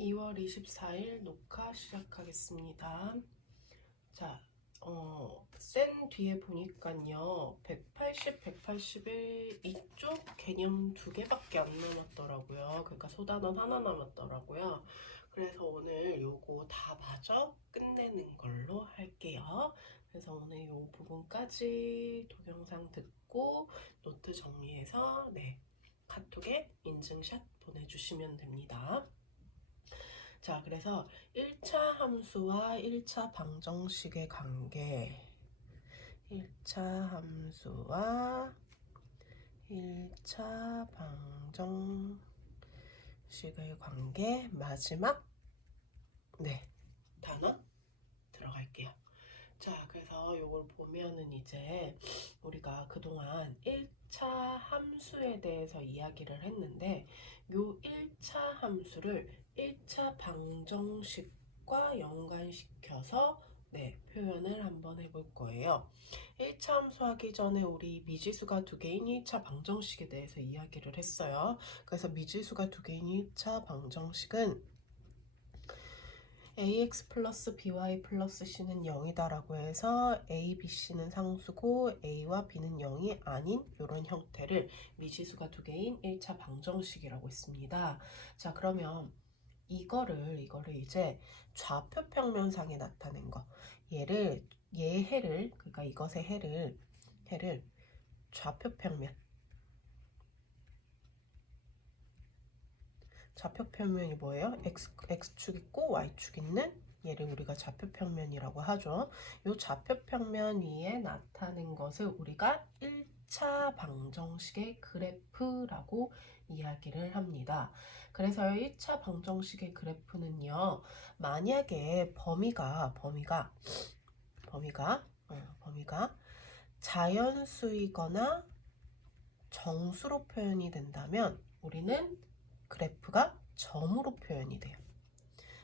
2월 24일 녹화 시작하겠습니다. 자, 센 뒤에 보니까요. 180, 181 이쪽 개념 두 개밖에 안 남았더라고요. 그러니까 소단원 하나 남았더라고요. 그래서 오늘 요거 다 마저 끝내는 걸로 할게요. 그래서 오늘 요 부분까지 동영상 듣고 노트 정리해서 카톡에 인증샷 보내주시면 됩니다. 자, 그래서 1차 함수와 1차 방정식의 관계, 1차 함수와 1차 방정식의 관계, 마지막 단원 들어갈게요. 자, 그래서 이걸 보면은 이제 우리가 그동안 1차 함수에 대해서 이야기를 했는데 요 1차 함수를 1차 방정식과 연관시켜서 표현을 한번 해볼 거예요. 1차 함수 하기 전에 우리 미지수가 두 개인 1차 방정식에 대해서 이야기를 했어요. 그래서 미지수가 두 개인 1차 방정식은 ax 플러스 by 플러스 c는 0이다라고 해서 a, b, c는 상수고 a와 b는 0이 아닌 이런 형태를 미지수가 두 개인 1차 방정식이라고 했습니다. 자, 그러면 이거를 이제 좌표 평면상에 나타낸 거, 얘 해를, 그러니까 이것의 해를 좌표 평면, 좌표 평면이 뭐예요? x축 있고 y축 있는 얘를 우리가 좌표 평면이라고 하죠. 이 좌표 평면 위에 나타낸 것을 우리가 1차 방정식의 그래프라고 이야기를 합니다. 그래서 1차 방정식의 그래프는요, 만약에 범위가 자연수이거나 정수로 표현이 된다면 우리는 그래프가 점으로 표현이 돼요.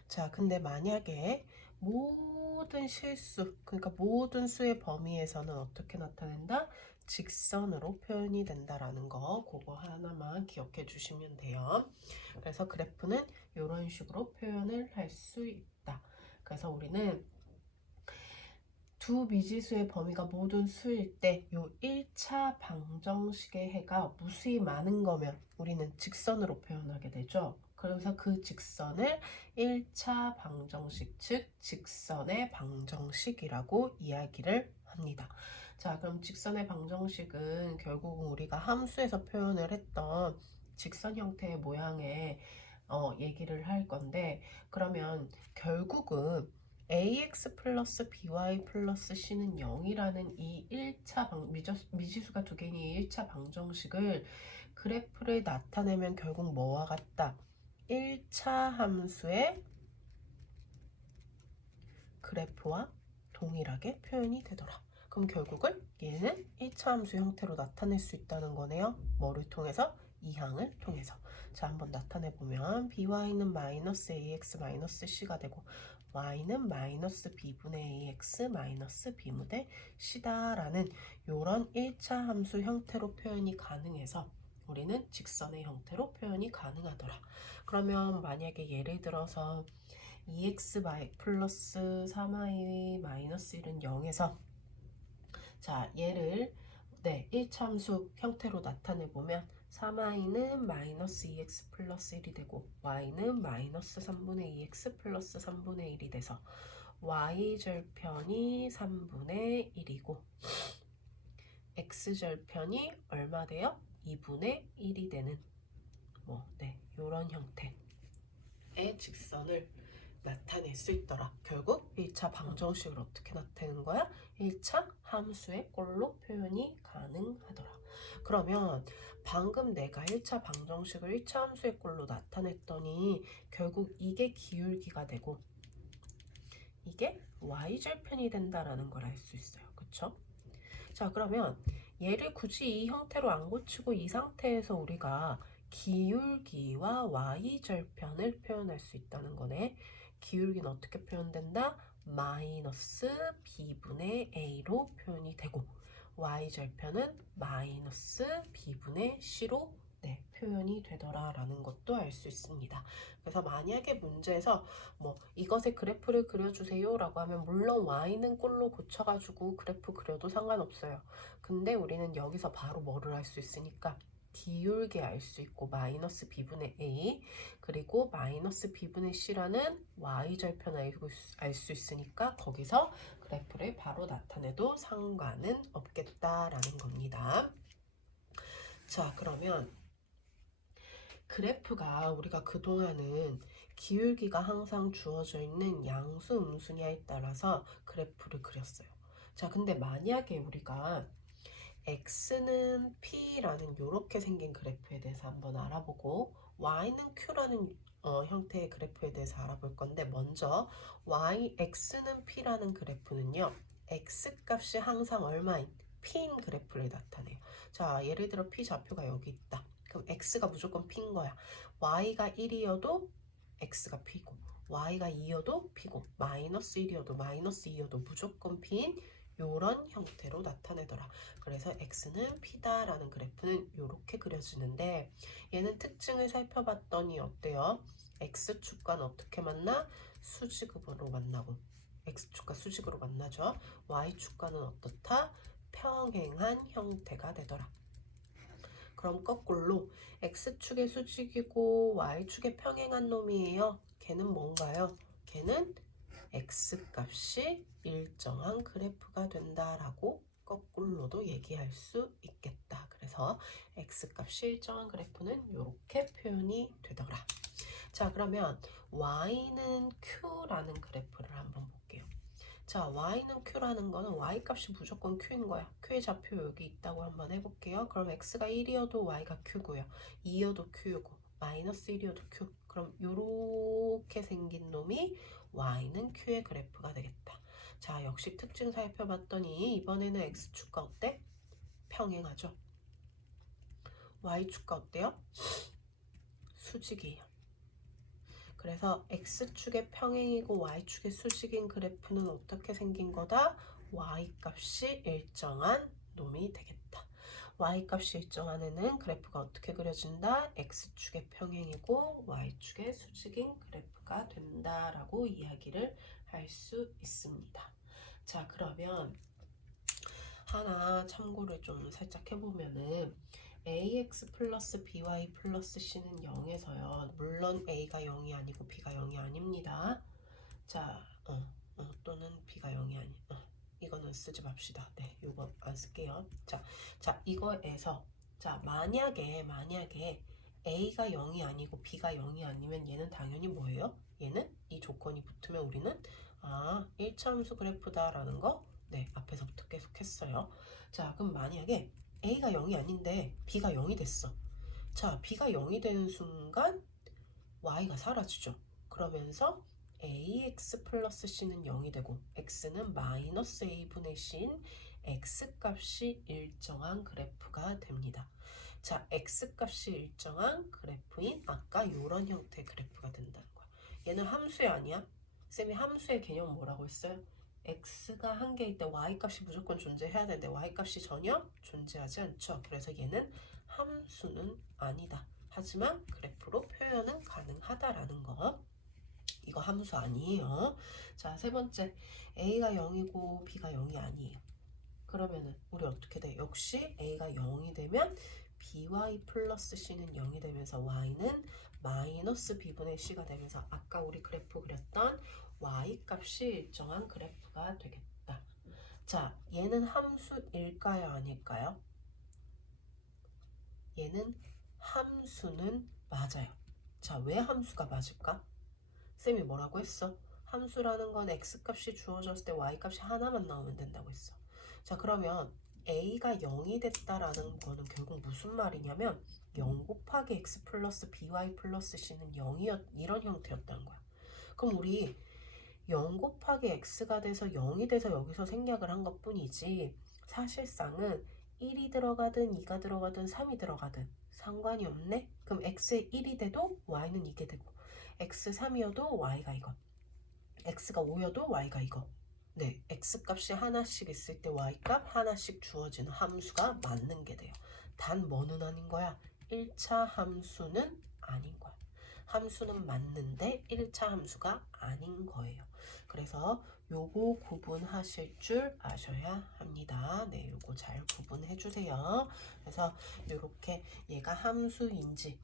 자, 근데 만약에 모든 실수, 그러니까 모든 수의 범위에서는 어떻게 나타낸다? 직선으로 표현이 된다라는 거, 그거 하나만 기억해 주시면 돼요. 그래서 그래프는 이런 식으로 표현을 할 수 있다. 그래서 우리는 두 미지수의 범위가 모든 수일 때 요 1차 방정식의 해가 무수히 많은 거면 우리는 직선으로 표현하게 되죠. 그래서 그 직선을 1차 방정식, 즉 직선의 방정식이라고 이야기를 합니다. 자, 그럼 직선의 방정식은 결국은 우리가 함수에서 표현을 했던 직선 형태의 모양의 얘기를 할 건데, 그러면 결국은 ax 플러스 by 플러스 c는 0이라는 이 1차 미지수가 두 개인 이 1차 방정식을 그래프를 나타내면 결국 뭐와 같다? 1차 함수의 그래프와 동일하게 표현이 되더라. 그럼 결국은 얘는 1차 함수 형태로 나타낼 수 있다는 거네요. 뭐를 통해서? 이 항을 통해서. 자, 한번 나타내 보면 by는 마이너스 ax 마이너스 c가 되고 y는 마이너스 b분의 ax 마이너스 b분의 c다라는 이런 1차 함수 형태로 표현이 가능해서 우리는 직선의 형태로 표현이 가능하더라. 그러면 만약에 예를 들어서 2x 플러스 3y 마이너스 1은 0에서 자, 얘를 1차 함수 형태로 나타내 보면 3y는 마이너스 2x 플러스 1이 되고 y는 마이너스 3분의 2x 플러스 3분의 1이 돼서 y절편이 3분의 1이고 x절편이 얼마 돼요? 2분의 1이 되는 요런 형태의 직선을 나타낼 수 있더라. 결국 1차 방정식을 어떻게 나타내는 거야? 1차 함수의 꼴로 표현이 가능하더라. 그러면 방금 내가 1차 방정식을 1차 함수의 꼴로 나타냈더니 결국 이게 기울기가 되고 이게 y절편이 된다라는 걸 알 수 있어요. 그쵸? 자, 그러면 얘를 굳이 이 형태로 안 고치고 이 상태에서 우리가 기울기와 y절편을 표현할 수 있다는 거네. 기울기는 어떻게 표현된다? 마이너스 b분의 a로 표현이 되고 y절편은 마이너스 b분의 c로 네, 표현이 되더라라는 것도 알 수 있습니다. 그래서 만약에 문제에서 뭐 이것의 그래프를 그려주세요 라고 하면 물론 y는 꼴로 고쳐가지고 그래프 그려도 상관없어요. 근데 우리는 여기서 바로 뭐를 할 수 있으니까 기울기 알 수 있고 마이너스 b분의 a 그리고 마이너스 b분의 c라는 y절편 알 수 있으니까 거기서 그래프를 바로 나타내도 상관은 없겠다라는 겁니다. 자, 그러면 그래프가 우리가 그동안은 기울기가 항상 주어져 있는 양수 음수냐에 따라서 그래프를 그렸어요. 자, 근데 만약에 우리가 x는 p라는 이렇게 생긴 그래프에 대해서 한번 알아보고 y는 q라는 형태의 그래프에 대해서 알아볼 건데 먼저 x는 p라는 그래프는요. x 값이 항상 얼마인 p인 그래프를 나타내요. 자, 예를 들어 p 좌표가 여기 있다. 그럼 x가 무조건 p인 거야. y가 1이어도 x가 p고 y가 2여도 p고 마이너스 1이어도 마이너스 2여도 무조건 p인 요런 형태로 나타내더라. 그래서 x는 p다라는 그래프는 이렇게 그려지는데 얘는 특징을 살펴봤더니 어때요? x축과는 어떻게 만나? 수직으로 만나고 x축과 수직으로 만나죠. y축과는 어떻다? 평행한 형태가 되더라. 그럼 거꾸로 x축의 수직이고 y축의 평행한 놈이에요. 걔는 뭔가요? 걔는 x값이 일정한 그래프가 된다라고 거꾸로도 얘기할 수 있겠다. 그래서 x값이 일정한 그래프는 이렇게 표현이 되더라. 자, 그러면 y는 q라는 그래프를 한번 볼게요. 자, y는 q라는 거는 y값이 무조건 q인 거야. q의 좌표 여기 있다고 한번 해볼게요. 그럼 x가 1이어도 y가 q고요. 2여도 q고 마이너스 1이어도 q. 그럼 요렇게 생긴 놈이 y는 q의 그래프가 되겠다. 자, 역시 특징 살펴봤더니 이번에는 x축과 어때? 평행하죠. y축과 어때요? 수직이에요. 그래서 x축의 평행이고 y축의 수직인 그래프는 어떻게 생긴 거다? y값이 일정한 놈이 되겠다. y값이 일정한 애는 그래프가 어떻게 그려진다? x축의 평행이고 y축의 수직인 그래프가 된다라고 이야기를 할 수 있습니다. 자, 그러면 하나 참고를 좀 살짝 해보면은 ax 플러스 by 플러스 c는 0에서요. 물론 a가 0이 아니고 b가 0이 아닙니다. 자, 또는 b가 0이 아니. 이거는 쓰지 맙시다. 네, 이거 안 쓸게요. 자, 이거에서 자 만약에 a가 0이 아니고 b가 0이 아니면 얘는 당연히 뭐예요? 얘는 이 조건이 붙으면 우리는 1차함수 그래프다라는 거 네, 앞에서부터 계속 했어요. 자, 그럼 만약에 a가 0이 아닌데 b가 0이 됐어. 자, b가 0이 되는 순간 y가 사라지죠. 그러면서 ax 플러스 c는 0이 되고 x는 마이너스 a분의 c인 x값이 일정한 그래프가 됩니다. 자, x값이 일정한 그래프인 아까 이런 형태의 그래프가 된다는 거야. 얘는 함수야 아니야? 쌤이 함수의 개념 뭐라고 했어요? x가 한 개일 때 y값이 무조건 존재해야 되는데 y값이 전혀 존재하지 않죠. 그래서 얘는 함수는 아니다. 하지만 그래프로 표현은 가능하다라는 거. 이거 함수 아니에요. 자, 세 번째. a가 0이고 b가 0이 아니에요. 그러면은 우리 어떻게 돼? 역시 a가 0이 되면 by 플러스 c는 0이 되면서 y는 마이너스 b분의 c가 되면서 아까 우리 그래프 그렸던 y값이 일정한 그래프가 되겠다. 자, 얘는 함수일까요? 아닐까요? 얘는 함수는 맞아요. 자, 왜 함수가 맞을까? 쌤이 뭐라고 했어? 함수라는 건 x값이 주어졌을 때 y값이 하나만 나오면 된다고 했어. 자, 그러면 a가 0이 됐다라는 거는 결국 무슨 말이냐면 0 곱하기 x 플러스 by 플러스 c는 0이었 이런 형태였다는 거야. 그럼 우리 0 곱하기 x가 돼서 0이 돼서 여기서 생략을 한 것뿐이지 사실상은 1이 들어가든 2가 들어가든 3이 들어가든 상관이 없네? 그럼 x에 1이 돼도 y는 이게 되고 x 3이어도 y가 이거 x가 5여도 y가 이거 네, x값이 하나씩 있을 때 y값 하나씩 주어지는 함수가 맞는 게 돼요. 단 뭐는 아닌 거야? 1차 함수는 아닌 거야. 함수는 맞는데 1차 함수가 아닌 거예요. 그래서 요거 구분하실 줄 아셔야 합니다. 네, 요거 잘 구분해 주세요. 그래서 요렇게 얘가 함수인지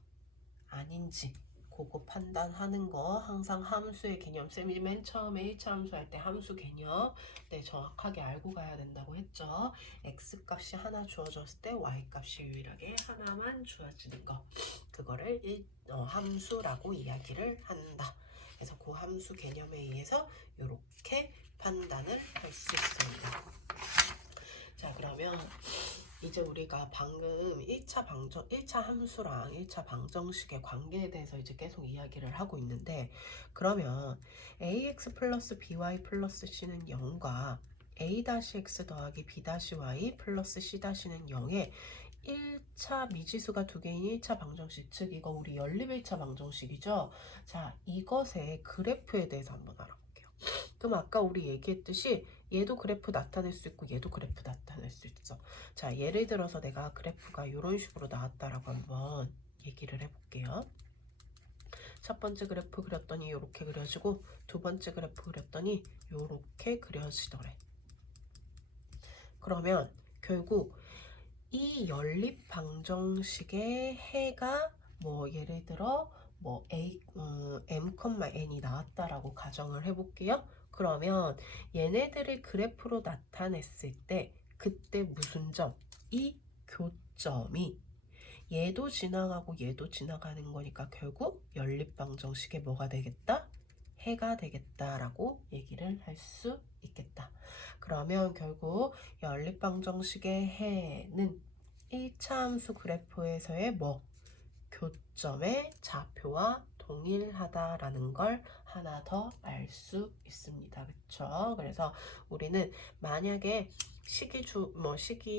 아닌지 그거 판단하는 거 항상 함수의 개념, 쌤이 맨 처음에 1차 함수 할 때 함수 개념 정확하게 알고 가야 된다고 했죠. x 값이 하나 주어졌을 때 y 값이 유일하게 하나만 주어지는 거, 그거를 함수라고 이야기를 한다. 그래서 그 함수 개념에 의해서 이렇게 판단을 할 수 있습니다. 자, 그러면 이제 우리가 방금 1차 함수랑 1차 방정식의 관계에 대해서 이제 계속 이야기를 하고 있는데, 그러면 ax 플러스 by 플러스 c는 0과 a-x 더하기 b-y 플러스 c-는 0에 1차 미지수가 두 개인 1차 방정식, 즉 이거 우리 연립 1차 방정식이죠. 자, 이것의 그래프에 대해서 한번 알아볼게요. 그럼 아까 우리 얘기했듯이 얘도 그래프 나타낼 수 있고 얘도 그래프 나타낼 수 있어. 자, 예를 들어서 내가 그래프가 이런 식으로 나왔다라고 한번 얘기를 해볼게요. 첫 번째 그래프 그렸더니 이렇게 그려지고, 두 번째 그래프 그렸더니 이렇게 그려지더래. 그러면 결국 이 연립 방정식의 해가 뭐 예를 들어 뭐 m,n이 나왔다라고 가정을 해볼게요. 그러면 얘네들을 그래프로 나타냈을 때 그때 무슨 점? 이 교점이 얘도 지나가고 얘도 지나가는 거니까 결국 연립 방정식의 뭐가 되겠다? 해가 되겠다라고 얘기를 할 수 있겠다. 그러면 결국 연립 방정식의 해는 1차 함수 그래프에서의 교점의 좌표와 동일하다라는 걸 하나 더 알 수 있습니다. 그렇죠? 그래서 우리는 만약에 식이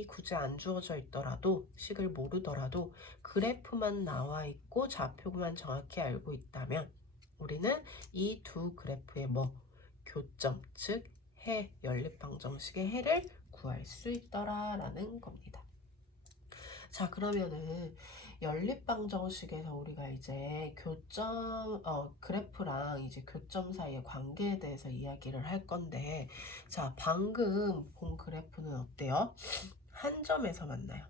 굳이 안 주어져 있더라도, 식을 모르더라도 그래프만 나와 있고 좌표만 정확히 알고 있다면 우리는 이 두 그래프의 교점, 즉 해, 연립 방정식의 해를 구할 수 있더라라는 겁니다. 자, 그러면은 연립 방정식에서 우리가 이제 그래프랑 이제 교점 사이의 관계에 대해서 이야기를 할 건데, 자, 방금 본 그래프는 어때요? 한 점에서 만나요.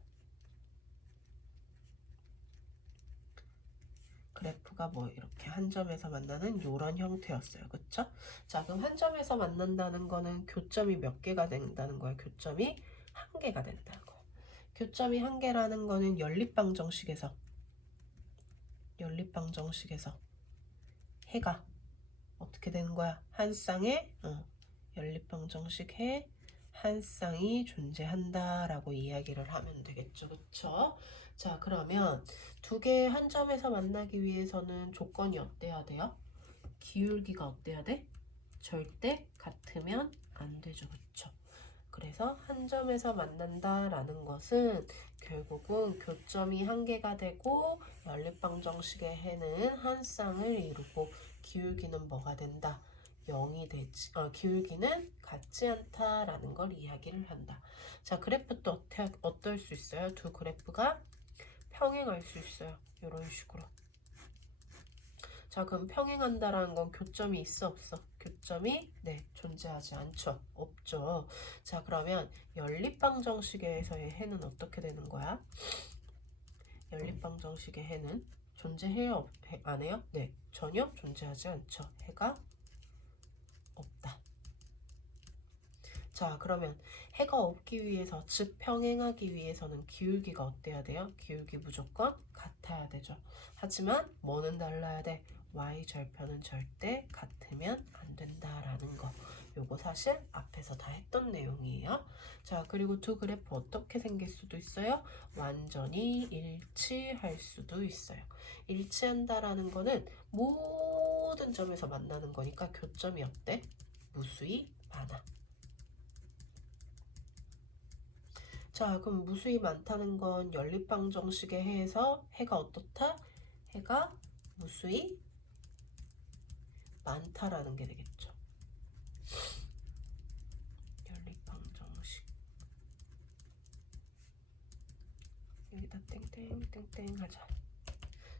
그래프가 이렇게 한 점에서 만나는 이런 형태였어요. 그쵸? 자, 그럼 한 점에서 만난다는 거는 교점이 몇 개가 된다는 거예요? 교점이 한 개가 된다는 거예요. 교점이 한 개라는 거는 연립방정식에서 해가 어떻게 되는 거야? 한 쌍의 연립방정식 해 한 쌍이 존재한다라고 이야기를 하면 되겠죠. 그쵸? 자, 그러면 두 개 한 점에서 만나기 위해서는 조건이 어때야 돼요? 기울기가 어때야 돼? 절대 같으면 안 되죠. 그쵸? 그래서 한 점에서 만난다라는 것은 결국은 교점이 한 개가 되고 연립방정식의 해는 한 쌍을 이루고 기울기는 뭐가 된다? 0이 되지. 기울기는 같지 않다라는 걸 이야기를 한다. 자, 그래프 또 어떨 수 있어요? 두 그래프가 평행할 수 있어요. 이런 식으로. 자, 그럼 평행한다라는 건 교점이 있어, 없어? 교점이 존재하지 않죠. 없죠. 자, 그러면 연립방정식에서의 해는 어떻게 되는 거야? 연립방정식의 해는 존재해요? 안 해요? 네, 전혀 존재하지 않죠. 해가 없다. 자, 그러면 해가 없기 위해서, 즉 평행하기 위해서는 기울기가 어때야 돼요? 기울기 무조건 같아야 되죠. 하지만 뭐는 달라야 돼? y절편은 절대 같으면 안 된다라는 거. 요거 사실 앞에서 다 했던 내용이에요. 자, 그리고 두 그래프 어떻게 생길 수도 있어요? 완전히 일치할 수도 있어요. 일치한다라는 거는 모든 점에서 만나는 거니까 교점이 어때? 무수히 많아. 자, 그럼 무수히 많다는 건 연립방정식에 해서 해가 어떻다? 해가 무수히 많다라는 게 되겠죠. 연립방정식. 여기다 땡땡 땡땡 하자.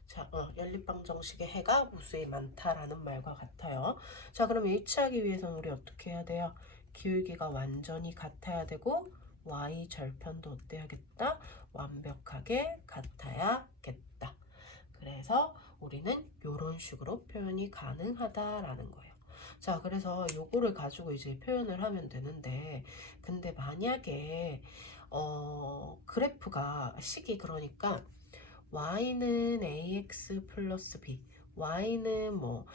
자, 연립방정식의 해가 무수히 많다라는 말과 같아요. 자, 그럼 일치하기 위해서는 우리 어떻게 해야 돼요? 기울기가 완전히 같아야 되고 y 절편도 어때야겠다? 완벽하게 같아야겠다. 그래서 우리는 이런 식으로 표현이 가능하다라는 거예요. 자, 그래서 요거를 가지고 이제 표현을 하면 되는데, 근데 만약에 그래프가 식이 그러니까 y는 ax 플러스 b, y는 뭐